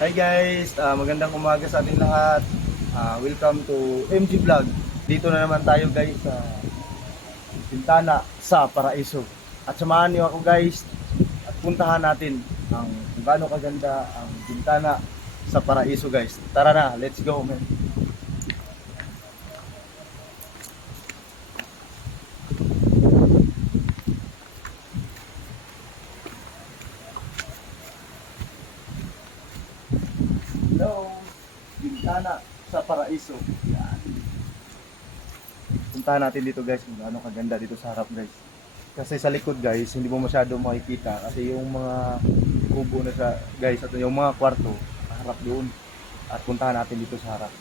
Hi guys, magandang umaga sa ating lahat. Welcome to MG Vlog. Dito na naman tayo guys sa Bintana sa Paraiso. At samahan niyo ako guys at puntahan natin ang kung gaano kaganda ang Bintana sa Paraiso guys. Tara na, let's go man. Hello, Bintana sa Paraiso. Yan. Puntahan natin dito guys kung gaano kaganda dito sa harap guys. Kasi sa likod guys, hindi mo masyado makikita kasi yung mga kubo na sa guys at yung mga kwarto harap doon. At puntahan natin dito sa harap.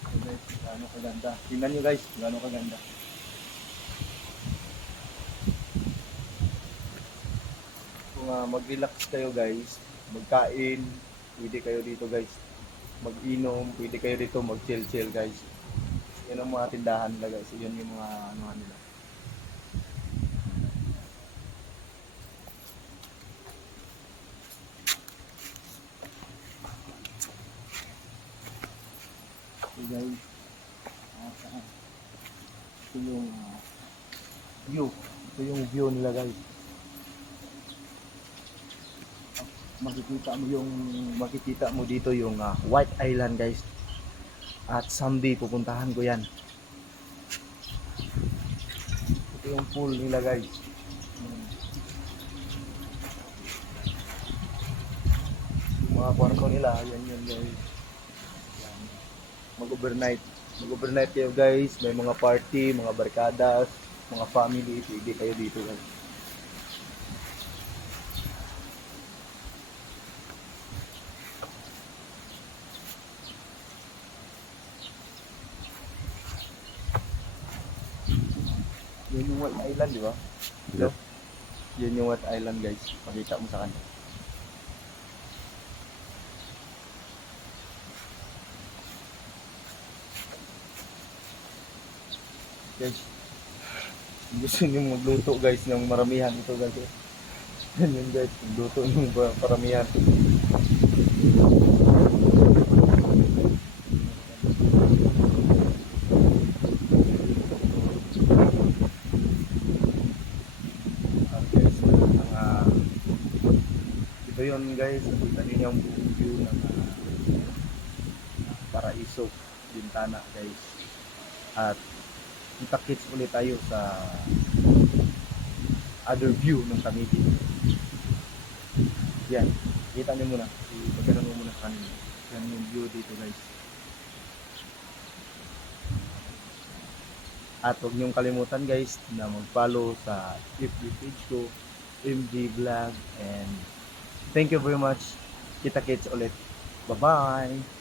So guys, gaano kaganda. Tingnan nyo guys, gaano kaganda. Kung mag-relax kayo guys, magkain, pwede kayo dito guys. Mag-inom, pwede kayo dito mag-chill-chill guys. Yan ang mga tindahan nila guys. Yan yung mga ano nila. So guys, ito yung view. Ito yung view nila guys. Makikita mo dito yung White Island guys. At someday pupuntahan ko yan. Ito yung pool nila guys. Yung mga kwarto nila, yan yun guys. Yan. Mag-overnight. Mag-overnight kayo guys. May mga party, mga barkadas, mga family. Pwede kayo dito guys. Yun yung White Island, di ba? Hello? Yun yung White Island guys. Pakita mo sa kanya. Guys, gusto nyo magluto guys ng maramihan ito guys. Yan yun guys, magluto ng paramihan. Guys, ito yun guys, nakita nyo yung buong view ng Paraiso, Bintana guys. At kita-kits ulit tayo sa other view ng Tamigi. Yan, kita nyo muna. Pagkaroon mo muna sa kanila. Yan yung view dito guys. At huwag niyong kalimutan guys na mag-follow sa FB page ko, MG Vlog, and thank you very much. Kita-kits ulit. Bye-bye!